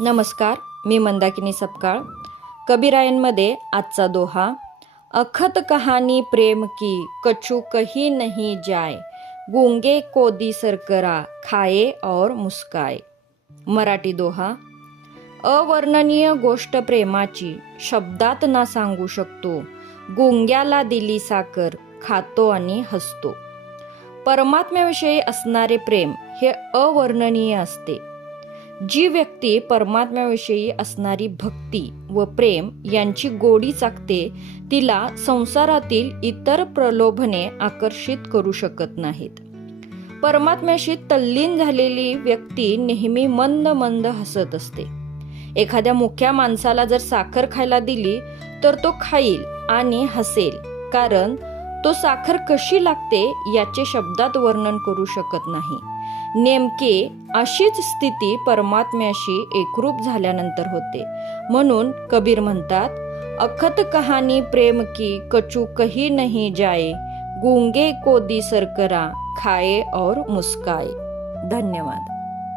नमस्कार, मी मंदाकिनी सपकाळ. कबीरायनमध्ये आजचा दोहा. अखत कहानी प्रेम की कछु कही नहीं जाय, गूंगे को दी सरकरा खाये और मुस्काय. मराठी दोहा. अवर्णनीय गोष्ट प्रेमाची शब्दात ना सांगू शकतो, गुंग्याला दिली साखर खातो आणि हसतो. परमात्म्याविषयी असणारे प्रेम हे अवर्णनीय असते. जी व्यक्ती परमात्म्याविषयी असणारी भक्ती व प्रेम यांची गोडी चाखते, तिला संसारातील इतर प्रलोभने आकर्षित करू शकत नाहीत. परमात्म्याशी तल्लीन झालेली व्यक्ती नेहमी मंद मंद हसत असते. एखाद्या मुख्या माणसाला जर साखर खायला दिली तर तो खाईल आणि हसेल, कारण तो साखर कशी लागते याचे शब्दात वर्णन करू शकत नाही. नेमके अशीच स्थिती परमात्म्याशी एकरूप झाल्यानंतर होते. म्हणून कबीर म्हणतात, अखत कहानी प्रेम की कछु कही नहीं जाए, गूंगे को दी सरकरा खाए और मुस्काए. धन्यवाद.